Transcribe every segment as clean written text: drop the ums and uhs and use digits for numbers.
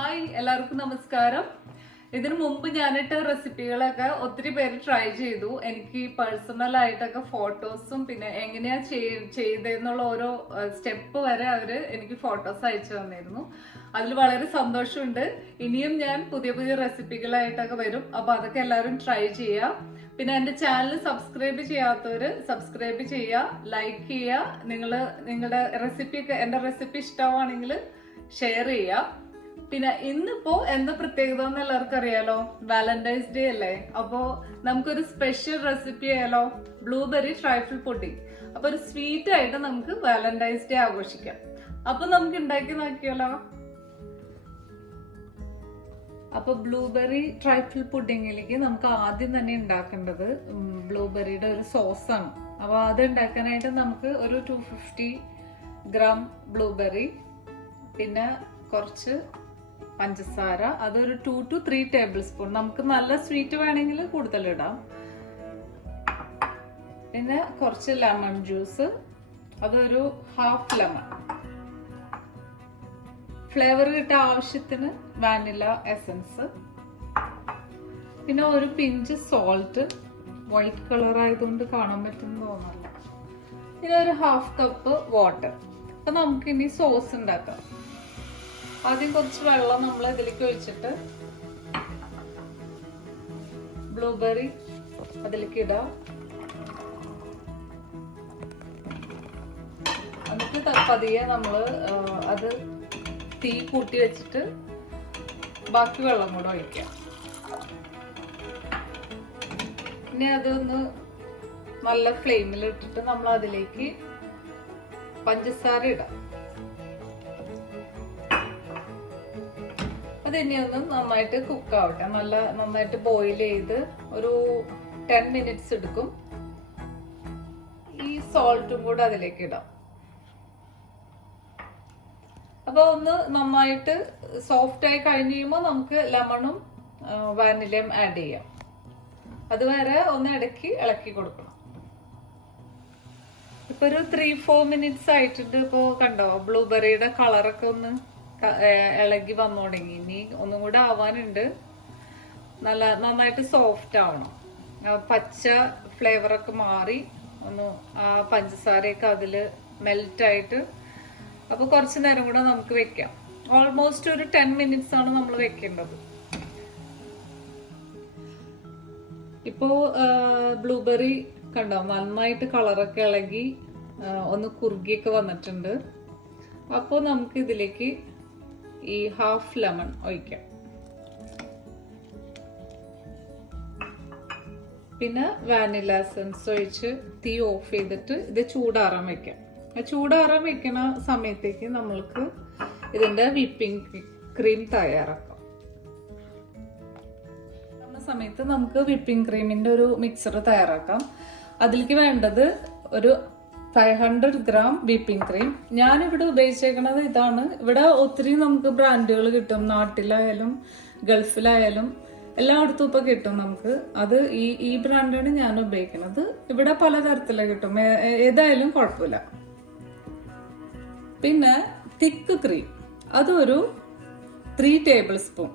Hi എല്ലാവർക്കും നമസ്കാരം. ഇതിനു മുമ്പ് ഞാനിട്ട റെസിപ്പികളൊക്കെ ഒത്തിരി പേര് ട്രൈ ചെയ്തു. എനിക്ക് പേഴ്സണൽ ആയിട്ടൊക്കെ ഫോട്ടോസും പിന്നെ എങ്ങനെയാ ചെയ്തെന്നുള്ള ഓരോ സ്റ്റെപ്പ് വരെ അവര് എനിക്ക് ഫോട്ടോസ് അയച്ചു തന്നിരുന്നു. അതിൽ വളരെ സന്തോഷമുണ്ട്. ഇനിയും ഞാൻ പുതിയ പുതിയ റെസിപ്പികളായിട്ടൊക്കെ വരും. അപ്പൊ അതൊക്കെ എല്ലാവരും ട്രൈ ചെയ്യുക. പിന്നെ എന്റെ ചാനൽ സബ്സ്ക്രൈബ് ചെയ്യാത്തവര് സബ്സ്ക്രൈബ് ചെയ്യുക, ലൈക്ക് ചെയ്യുക. നിങ്ങളുടെ റെസിപ്പിയൊക്കെ എന്റെ റെസിപ്പി ഇഷ്ടമാണെങ്കിൽ ഷെയർ ചെയ്യുക. പിന്നെ ഇന്നിപ്പോ എന്താ പ്രത്യേകത എന്ന് എല്ലാവർക്കും അറിയാലോ, വാലന്റൈൻസ് ഡേ അല്ലേ. അപ്പോ നമുക്കൊരു സ്പെഷ്യൽ റെസിപ്പി ആയാലോ, ബ്ലൂബെറി ട്രൈഫിൾ പുഡിംഗ്. അപ്പൊ ഒരു സ്വീറ്റ് ആയിട്ട് നമുക്ക് വാലന്റൈൻസ് ഡേ ആഘോഷിക്കാം. അപ്പൊ നമുക്ക് ഉണ്ടാക്കി നോക്കിയാലോ. അപ്പൊ ബ്ലൂബെറി ട്രൈഫിൾ പുഡിങ്ങിലേക്ക് നമുക്ക് ആദ്യം തന്നെ ഉണ്ടാക്കേണ്ടത് ബ്ലൂബെറിയുടെ ഒരു സോസാണ്. അപ്പൊ അത് ഉണ്ടാക്കാനായിട്ട് നമുക്ക് ഒരു 250 ഗ്രാം ബ്ലൂബെറി, പിന്നെ കുറച്ച് പഞ്ചസാര, അതൊരു 2 to 3 ടേബിൾ സ്പൂൺ. നമുക്ക് നല്ല സ്വീറ്റ് വേണമെങ്കിൽ കൂടുതൽ ഇടാം. പിന്നെ കുറച്ച് ലെമൺ ജ്യൂസ്, അതൊരു ഹാഫ് ലെമൺ. ഫ്ലേവർ കിട്ടാൻ ആവശ്യത്തിന് വാനില എസൻസ്, പിന്നെ ഒരു പിഞ്ച് സോൾട്ട്. വൈറ്റ് കളർ ആയതുകൊണ്ട് കാണാൻ പറ്റുമെന്ന് തോന്നല്ല. പിന്നെ ഒരു ഹാഫ് കപ്പ് വാട്ടർ. അപ്പൊ നമുക്കിനി സോസ് ഉണ്ടാക്കാം. ആദ്യം കുറച്ച് വെള്ളം നമ്മൾ ഇതിലേക്ക് ഒഴിച്ചിട്ട് ബ്ലൂബെറി അതിലേക്ക് ഇടാം. എന്നിട്ട് പതിയെ നമ്മള് അത് തീ കൂട്ടി വെച്ചിട്ട് ബാക്കി വെള്ളം കൂടെ ഒഴിക്കാം. ഇനി അതൊന്ന് നല്ല ഫ്ലെയിമിൽ ഇട്ടിട്ട് നമ്മൾ അതിലേക്ക് പഞ്ചസാര ഇടാം. അതിനി ഒന്ന് നന്നായിട്ട് കുക്ക് ആവട്ടെ. നന്നായിട്ട് ബോയിൽ ചെയ്ത് ഒരു 10 മിനിറ്റ്സ് എടുക്കും. ഈ സോൾട്ടും കൂടെ അതിലേക്ക് ഇടാം. അപ്പൊ ഒന്ന് നന്നായിട്ട് സോഫ്റ്റ് ആയി കഴിഞ്ഞ് കഴിയുമ്പോൾ നമുക്ക് ലെമണും വാനിലയും ആഡ് ചെയ്യാം. അതുവരെ ഒന്ന് ഇളക്കി കൊടുക്കണം. ഇപ്പൊ ഒരു 3-4 മിനിറ്റ്സ് ആയിട്ടുണ്ട്. ഇപ്പൊ കണ്ടോ, ബ്ലൂബെറിയുടെ കളറൊക്കെ ഒന്ന് ഇളകി വന്നു തുടങ്ങി. ഇനി ഒന്നും കൂടെ ആവാനുണ്ട്. നന്നായിട്ട് സോഫ്റ്റ് ആവണം. പച്ച ഫ്ലേവറൊക്കെ മാറി ഒന്ന് ആ പഞ്ചസാരയൊക്കെ അതില് മെൽറ്റ് ആയിട്ട്. അപ്പൊ കുറച്ചു നേരം കൂടെ നമുക്ക് വെക്കാം. ഓൾമോസ്റ്റ് ഒരു 10 മിനിറ്റ്സ് ആണ് നമ്മൾ വെക്കേണ്ടത്. ഇപ്പോ ബ്ലൂബെറി കണ്ടോ, നന്നായിട്ട് കളറൊക്കെ ഇളകി ഒന്ന് കുറുകിയൊക്കെ വന്നിട്ടുണ്ട്. അപ്പോൾ നമുക്ക് ഇതിലേക്ക് ഈ ഹാഫ് ലെമൺ ഒഴിക്കാം. പിന്നെ വാനില എസൻസ് ഒഴിച്ച് തീ ഓഫ് ചെയ്തിട്ട് ഇത് ചൂടാറാൻ വെക്കാം. ചൂടാറാൻ വെക്കണ സമയത്തേക്ക് നമ്മൾക്ക് ഇതിന്റെ വിപ്പിംഗ് ക്രീം തയ്യാറാക്കാം. സമയത്ത് നമുക്ക് വിപ്പിംഗ് ക്രീമിന്റെ ഒരു മിക്സർ തയ്യാറാക്കാം. അതിലേക്ക് വേണ്ടത് ഒരു 500 ഗ്രാം വിപ്പിംഗ് ക്രീം. ഞാനിവിടെ ഉപയോഗിച്ചേക്കുന്നത് ഇതാണ്. ഇവിടെ ഒത്തിരി നമുക്ക് ബ്രാൻഡുകൾ കിട്ടും. നാട്ടിലായാലും ഗൾഫിലായാലും എല്ലായിടത്തും ഇപ്പൊ കിട്ടും നമുക്ക്. അത് ഈ ബ്രാൻഡാണ് ഞാൻ ഉപയോഗിക്കുന്നത്. ഇവിടെ പലതരത്തില് കിട്ടും. ഏതായാലും കുഴപ്പമില്ല. പിന്നെ തിക്ക് ക്രീം, അതൊരു 3 ടേബിൾ സ്പൂൺ.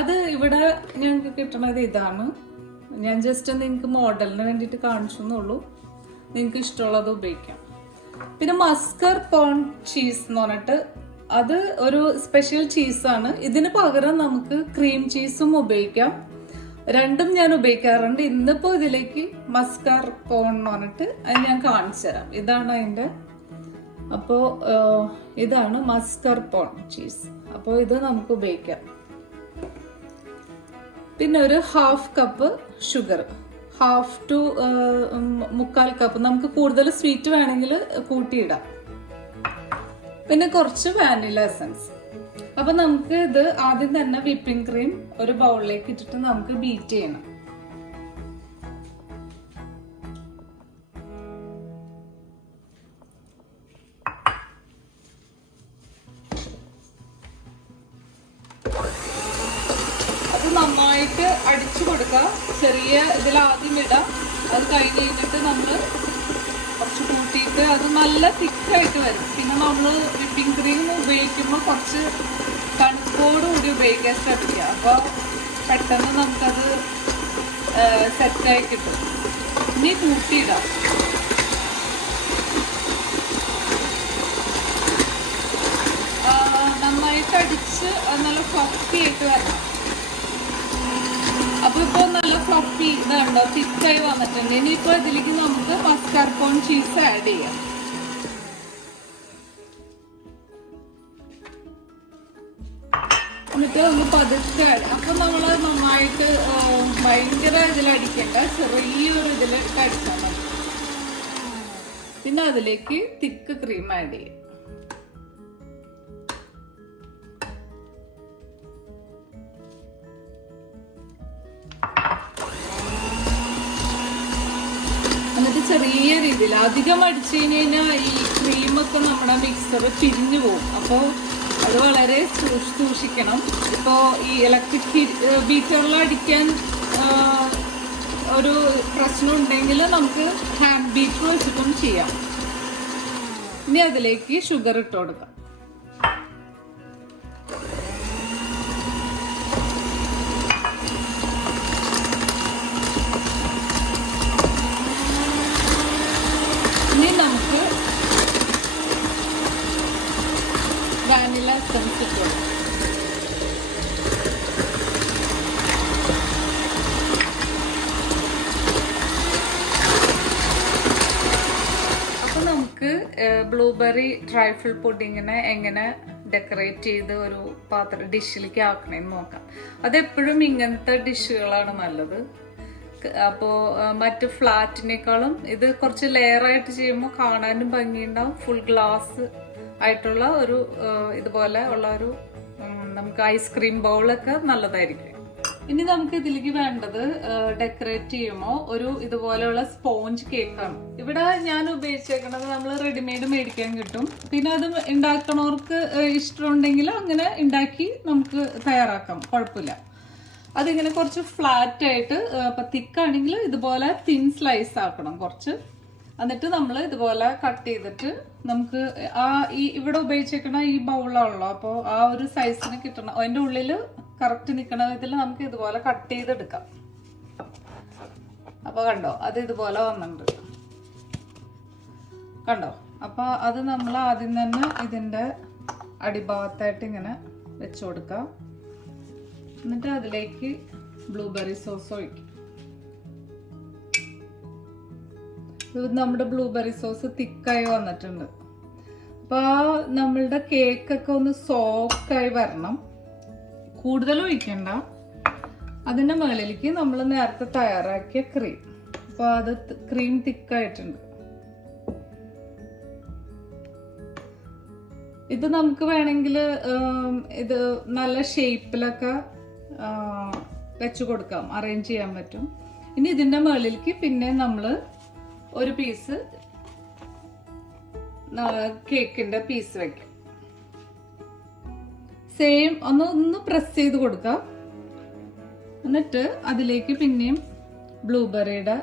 അത് ഇവിടെ ഞങ്ങൾക്ക് കിട്ടണത് ഇതാണ്. ഞാൻ ജസ്റ്റ് നിങ്ങൾക്ക് മോഡലിന് വേണ്ടിയിട്ട് കാണിച്ചു എന്നുള്ളൂ. നിങ്ങൾക്ക് ഇഷ്ടമുള്ളത് ഉപയോഗിക്കാം. പിന്നെ മസ്കർപോൺ ചീസ് എന്ന് പറഞ്ഞിട്ട് അത് ഒരു സ്പെഷ്യൽ ചീസാണ്. ഇതിന് പകരം നമുക്ക് ക്രീം ചീസും ഉപയോഗിക്കാം. രണ്ടും ഞാൻ ഉപയോഗിക്കാറുണ്ട്. ഇന്നിപ്പോ ഇതിലേക്ക് മസ്കർപോൺ എന്ന് പറഞ്ഞിട്ട് അത് ഞാൻ കാണിച്ചു തരാം. ഇതാണ് അതിന്റെ. അപ്പോ ഇതാണ് മസ്കർപോൺ ചീസ്. അപ്പോൾ ഇത് നമുക്ക് ഉപയോഗിക്കാം. പിന്നെ ഒരു half cup sugar, half to 1/4 cup. നമുക്ക് കൂടുതൽ സ്വീറ്റ് വേണമെങ്കിൽ കൂട്ടിയിടാം. പിന്നെ കുറച്ച് വാനില എസൻസ്. അപ്പൊ നമുക്ക് ഇത് ആദ്യം തന്നെ വിപ്പിംഗ് ക്രീം ഒരു ബൗളിലേക്ക് ഇട്ടിട്ട് നമുക്ക് ബീറ്റ് ചെയ്യണം. അത് നന്നായിട്ട് അടിച്ചു കൊടുക്കുക. ചെറിയ ഇതിൽ ആദ്യം ഇടാം. അത് കഴിഞ്ഞ് കഴിഞ്ഞിട്ട് നമ്മൾ കുറച്ച് കൂട്ടിയിട്ട് അത് നല്ല തിക്കായിട്ട് വരും. പിന്നെ നമ്മൾ വിപ്പിംഗ് ക്രീം ഉപയോഗിക്കുമ്പോൾ കുറച്ച് തണുപ്പോടുകൂടി ഉപയോഗിക്കാൻ ശ്രമിക്കുക. അപ്പോൾ പെട്ടെന്ന് നമുക്കത് സെറ്റായി കിട്ടും. ഇനി കൂട്ടിയിടാം. നന്നായിട്ട് അടിച്ച് നല്ല ഫ്ലഫി ആയിട്ട് വരണം. അപ്പോൾ ഇപ്പോൾ നല്ല ഫ്ലഫി ഇതുണ്ടോ, തിക്കായി വന്നിട്ടുണ്ട്. ഇനിയിപ്പോൾ ഇതിലേക്ക് നമുക്ക് മസ്കാർപോൺ ചീസ് ആഡ് ചെയ്യാം. എന്നിട്ട് ഒന്ന് പതുക്കെ അപ്പം നമ്മൾ നന്നായിട്ട് ഭയങ്കര ഇതിലടിക്കേണ്ട, ചെറിയൊരു ഇതിലിട്ട് അടിച്ചാൽ മതി. പിന്നെ അതിലേക്ക് തിക്ക് ക്രീം ആഡ് ചെയ്യും. എന്നിട്ട് ചെറിയ രീതിയിൽ അധികം അടിച്ചു കഴിഞ്ഞാൽ ഈ ക്രീമൊക്കെ നമ്മുടെ മിക്സർ പിരിഞ്ഞു പോകും. അപ്പോൾ അത് വളരെ സൂക്ഷിക്കണം. ഇപ്പോൾ ഈ ഇലക്ട്രിക് ബീറ്ററിൽ അടിക്കാൻ ഒരു പ്രശ്നം ഉണ്ടെങ്കിൽ നമുക്ക് ഹാൻഡ് ബീറ്റർ വെച്ചിട്ടും ചെയ്യാം. ഇനി അതിലേക്ക് ഷുഗർ ഇട്ട് കൊടുക്കാം. ഇനി നമുക്ക് വാനില എസൻസ് ഇട്ട് കൊടുക്കാം. അപ്പോൾ നമുക്ക് ബ്ലൂബെറി ട്രൈഫിൾ പുഡിങ്ങിനെ എങ്ങനെ ഡെക്കറേറ്റ് ചെയ്ത് ഒരു ഡിഷിലേക്ക് ആക്കണേന്ന് നോക്കാം. അതെപ്പോഴും ഇങ്ങനത്തെ ഡിഷുകളാണ് നല്ലത്. അപ്പോൾ മറ്റ് ഫ്ലാറ്റിനേക്കാളും ഇത് കുറച്ച് ലെയറായിട്ട് ചെയ്യുമ്പോൾ കാണാനും ഭംഗിയുണ്ടാവും. ഫുൾ ഗ്ലാസ് ആയിട്ടുള്ള ഒരു ഇതുപോലെ ഉള്ള ഒരു നമുക്ക് ഐസ്ക്രീം ബൗളൊക്കെ നല്ലതായിരിക്കും. ഇനി നമുക്ക് ഇതിലേക്ക് വേണ്ടത് ഡെക്കറേറ്റ് ചെയ്യുമ്പോൾ ഒരു ഇതുപോലെയുള്ള സ്പോഞ്ച് കേക്കാണ്. ഇവിടെ ഞാൻ ഉപയോഗിച്ചേക്കുന്നത് നമ്മൾ റെഡിമെയ്ഡ് മേടിക്കാൻ കിട്ടും. പിന്നെ അത് ഉണ്ടാക്കണവർക്ക് ഇഷ്ടമുണ്ടെങ്കിൽ അങ്ങനെ ഉണ്ടാക്കി നമുക്ക് തയ്യാറാക്കാം, കുഴപ്പമില്ല. അതിങ്ങനെ കുറച്ച് ഫ്ലാറ്റ് ആയിട്ട്, ഇപ്പം തിക്കാണെങ്കിൽ ഇതുപോലെ തിൻ സ്ലൈസ് ആക്കണം കുറച്ച്. എന്നിട്ട് നമ്മൾ ഇതുപോലെ കട്ട് ചെയ്തിട്ട് നമുക്ക് ഇവിടെ ഉപയോഗിച്ചേക്കണ ഈ ബൗളാണല്ലോ, അപ്പോൾ ആ ഒരു സൈസിന് കിട്ടണം. അതിൻ്റെ ഉള്ളിൽ കറക്റ്റ് നിൽക്കണ വിധത്തിൽ നമുക്ക് ഇതുപോലെ കട്ട് ചെയ്തെടുക്കാം. അപ്പോൾ കണ്ടോ, അത് ഇതുപോലെ വന്നിട്ടുണ്ട്, കണ്ടോ. അപ്പോൾ അത് നമ്മൾ ആദ്യം തന്നെ ഇതിൻ്റെ അടിഭാഗത്തായിട്ട് ഇങ്ങനെ വെച്ച് കൊടുക്കാം. എന്നിട്ട് അതിലേക്ക് ബ്ലൂബെറി സോസ് ഒഴിക്കും. നമ്മുടെ ബ്ലൂബെറി സോസ് തിക്കായി വന്നിട്ടുണ്ട്. അപ്പോൾ നമ്മളുടെ കേക്കൊക്കെ ഒന്ന് സോഫ്റ്റായി വരണം. കൂടുതൽ ഒഴിക്കണ്ട. അതിൻ്റെ മുകളിലേക്ക് നമ്മൾ നേരത്തെ തയ്യാറാക്കിയ ക്രീം. അപ്പോൾ അത് ക്രീം തിക്കായിട്ടുണ്ട്. ഇത് നമുക്ക് വേണമെങ്കിൽ ഇത് നല്ല ഷേപ്പിലൊക്കെ വെച്ച് കൊടുക്കാം, അറേഞ്ച് ചെയ്യാൻ പറ്റും. ഇനി ഇതിൻ്റെ മുകളിലേക്ക് പിന്നെ നമ്മൾ ഒരു പീസ് കേക്കിൻ്റെ പീസ് വെക്കാം. സെയിം ഒന്ന് പ്രസ് ചെയ്ത് കൊടുക്കാം. എന്നിട്ട് അതിലേക്ക് പിന്നെയും ബ്ലൂബെറിയുടെ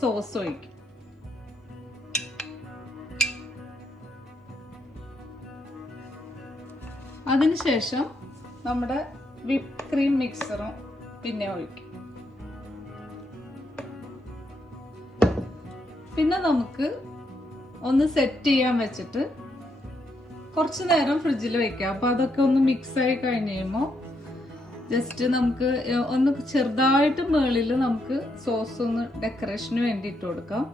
സോസ് ഒഴിക്കും. അതിനുശേഷം നമ്മുടെ വിപ്പ് ക്രീം മിക്സറും പിന്നെ ഒഴിക്കും. പിന്നെ നമുക്ക് ഒന്ന് സെറ്റ് ചെയ്യാൻ വെച്ചിട്ട് കുറച്ച് നേരം ഫ്രിഡ്ജിൽ വെക്കാം. അപ്പോൾ അതൊക്കെ ഒന്ന് മിക്സായി കഴിഞ്ഞ് കഴിയുമ്പോൾ ജസ്റ്റ് നമുക്ക് ഒന്ന് ചെറുതായിട്ട് മുകളിൽ നമുക്ക് സോസ് ഒന്ന് ഡെക്കറേഷന് വേണ്ടി ഇട്ട് കൊടുക്കാം.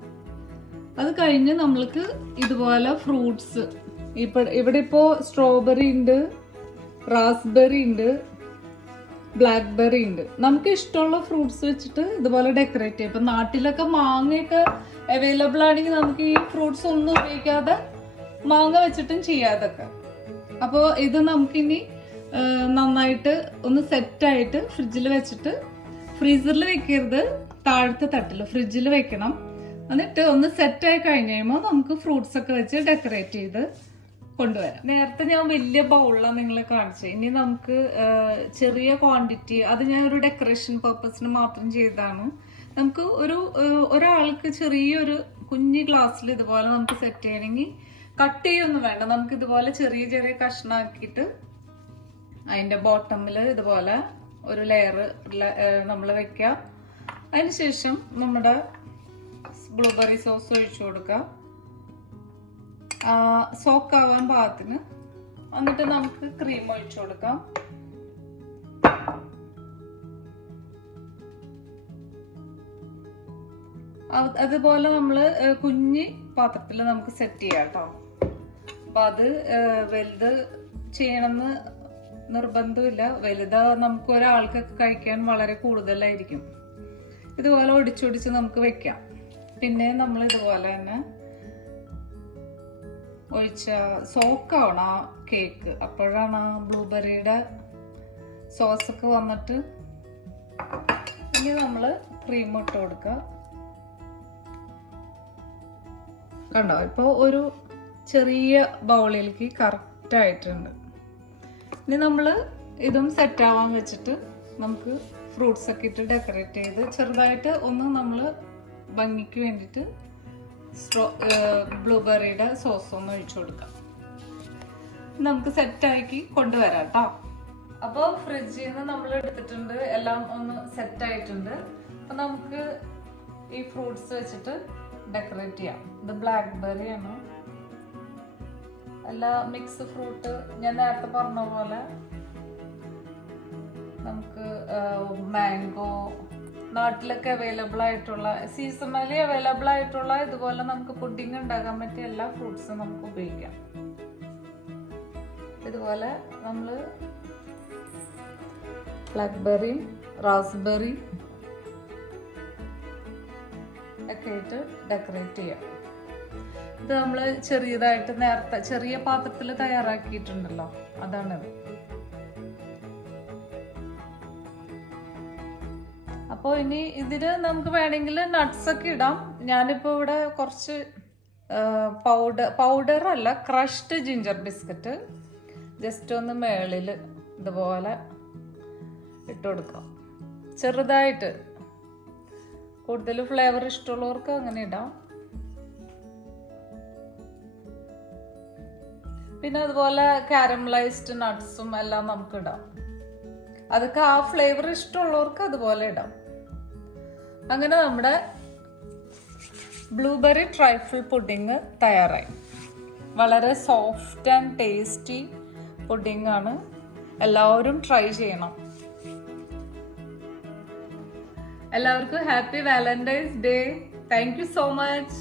അത് കഴിഞ്ഞ് നമ്മൾക്ക് ഇതുപോലെ ഫ്രൂട്ട്സ്, ഇവിടെ ഇപ്പോൾ സ്ട്രോബെറി ഉണ്ട്, റാസ്ബെറി ഉണ്ട്, ബ്ലാക്ക്ബെറി ഉണ്ട്. നമുക്ക് ഇഷ്ടമുള്ള ഫ്രൂട്ട്സ് വെച്ചിട്ട് ഇതുപോലെ ഡെക്കറേറ്റ് ചെയ്യാം. ഇപ്പം നാട്ടിലൊക്കെ മാങ്ങയൊക്കെ അവൈലബിൾ ആണെങ്കിൽ നമുക്ക് ഈ ഫ്രൂട്ട്സ് ഒന്നും ഉപയോഗിക്കാതെ മാങ്ങ വെച്ചിട്ടും ചെയ്യാതൊക്കെ. അപ്പോൾ ഇത് നമുക്കിനി നന്നായിട്ട് ഒന്ന് സെറ്റായിട്ട് ഫ്രിഡ്ജിൽ വെച്ചിട്ട്, ഫ്രീസറിൽ വെക്കരുത്, താഴത്തെ തട്ടിൽ ഫ്രിഡ്ജിൽ വെക്കണം. എന്നിട്ട് ഒന്ന് സെറ്റായി കഴിഞ്ഞ് കഴിയുമ്പോൾ നമുക്ക് ഫ്രൂട്ട്സ് ഒക്കെ വെച്ച് ഡെക്കറേറ്റ് ചെയ്ത് കൊണ്ടുവരാം. നേരത്തെ ഞാൻ വലിയ ബൗളാണ് നിങ്ങളെ കാണിച്ചത്. ഇനി നമുക്ക് ചെറിയ ക്വാണ്ടിറ്റി, അത് ഞാൻ ഒരു ഡെക്കറേഷൻ പർപ്പസിന് മാത്രം ചെയ്തതാണ്. നമുക്ക് ഒരാൾക്ക് ചെറിയൊരു കുഞ്ഞു ഗ്ലാസ്സിൽ ഇതുപോലെ നമുക്ക് സെറ്റ് ചെയ്യണമെങ്കിൽ കട്ട് ചെയ്യൊന്നും വേണ്ട. നമുക്ക് ഇതുപോലെ ചെറിയ ചെറിയ കഷ്ണമാക്കിയിട്ട് അതിന്റെ ബോട്ടമിൽ ഇതുപോലെ ഒരു ലെയർ നമ്മൾ വെക്കാം. അതിനുശേഷം നമ്മുടെ ബ്ലൂബെറി സോസ് ഒഴിച്ചു കൊടുക്കാം, സോക്കാവാൻ പാകത്തിന്. എന്നിട്ട് നമുക്ക് ക്രീം ഒഴിച്ചു കൊടുക്കാം. അതുപോലെ നമ്മള് കുഞ്ഞി പാത്രത്തിൽ നമുക്ക് സെറ്റ് ചെയ്യാം കേട്ടോ. അപ്പൊ അത് വലുത് ചെയ്യണമെന്ന് നിർബന്ധമില്ല. വലുത് നമുക്ക് ഒരാൾക്കൊക്കെ കഴിക്കാൻ വളരെ കൂടുതലായിരിക്കും. ഇതുപോലെ ഒടിച്ചൊടിച്ച് നമുക്ക് വെക്കാം. പിന്നെ നമ്മൾ ഇതുപോലെ തന്നെ ഒഴിച്ച സോക്കാവണം ആ കേക്ക്. അപ്പോഴാണ് ആ ബ്ലൂബെറിയുടെ സോസൊക്കെ വന്നിട്ട്. ഇനി നമ്മൾ ക്രീം ഇട്ട് കൊടുക്കുക. കണ്ടോ, ഇപ്പോൾ ഒരു ചെറിയ ബൗളിലേക്ക് കറക്റ്റ് ആയിട്ടുണ്ട്. ഇനി നമ്മൾ ഇതും സെറ്റ് ആവാൻ വെച്ചിട്ട് നമുക്ക് ഫ്രൂട്ട്സ് ഒക്കെ ഇട്ട് ഡെക്കറേറ്റ് ചെയ്ത് ചെറുതായിട്ട് ഒന്ന് നമ്മൾ ഭംഗിക്ക് വേണ്ടിയിട്ട് ബ്ലൂബെറിയുടെ സോസ് ഒന്ന് ഒഴിച്ചു കൊടുക്കാം. നമുക്ക് സെറ്റാക്കി കൊണ്ടുവരാം കേട്ടോ. അപ്പോൾ ഫ്രിഡ്ജിൽ നിന്ന് നമ്മൾ എടുത്തിട്ടുണ്ട്, എല്ലാം ഒന്ന് സെറ്റ് ആയിട്ടുണ്ട്. അപ്പൊ നമുക്ക് ഈ ഫ്രൂട്ട്സ് വെച്ചിട്ട് ഡെക്കറേറ്റ് ചെയ്യാം. ഇത് ബ്ലാക്ക്ബെറി ആണ്, എല്ലാ മിക്സ് ഫ്രൂട്ട്. ഞാൻ നേരത്തെ പറഞ്ഞ പോലെ നമുക്ക് മാംഗോ, നാട്ടിലൊക്കെ അവൈലബിൾ ആയിട്ടുള്ള, സീസണലി അവൈലബിൾ ആയിട്ടുള്ള ഇതുപോലെ നമുക്ക് പുഡിംഗ് ഉണ്ടാക്കാൻ പറ്റിയ എല്ലാ ഫ്രൂട്ട്സും നമുക്ക് ഉപയോഗിക്കാം. ഇതുപോലെ നമ്മൾ ബ്ലാക്ക്ബെറി, റാസ്ബെറി ഒക്കെ ഇട്ട് ഡെക്കറേറ്റ് ചെയ്യാം. ഇത് നമ്മൾ ചെറിയതായിട്ട് നേരത്തെ ചെറിയ പാത്രത്തിൽ തയ്യാറാക്കിയിട്ടുണ്ടല്ലോ, അതാണിത്. അപ്പോൾ ഇനി ഇതിൽ നമുക്ക് വേണമെങ്കിൽ നട്ട്സ് ഒക്കെ ഇടാം. ഞാനിപ്പോൾ ഇവിടെ കുറച്ച് പൗഡർ അല്ല, ക്രഷ്ഡ് ജിഞ്ചർ ബിസ്ക്കറ്റ് ജസ്റ്റ് ഒന്ന് മേളിൽ ഇതുപോലെ ഇട്ട് കൊടുക്കാം ചെറുതായിട്ട്. കൂടുതൽ ഫ്ലേവർ ഇഷ്ടമുള്ളവർക്ക് അങ്ങനെ ഇടാം. പിന്നെ അതുപോലെ കാരമലൈസ്ഡ് നട്ട്സും എല്ലാം നമുക്ക് ഇടാം. അതൊക്കെ ആ ഫ്ലേവർ ഇഷ്ടമുള്ളവർക്ക് അതുപോലെ ഇടാം. അങ്ങനെ നമ്മുടെ ബ്ലൂബെറി ട്രൈഫിൾ പുഡിംഗ് തയ്യാറായി. വളരെ സോഫ്റ്റ് ആൻഡ് ടേസ്റ്റി പുഡിംഗ് ആണ്. എല്ലാവരും ട്രൈ ചെയ്യണം. എല്ലാവർക്കും happy Valentine's day. Thank you so much.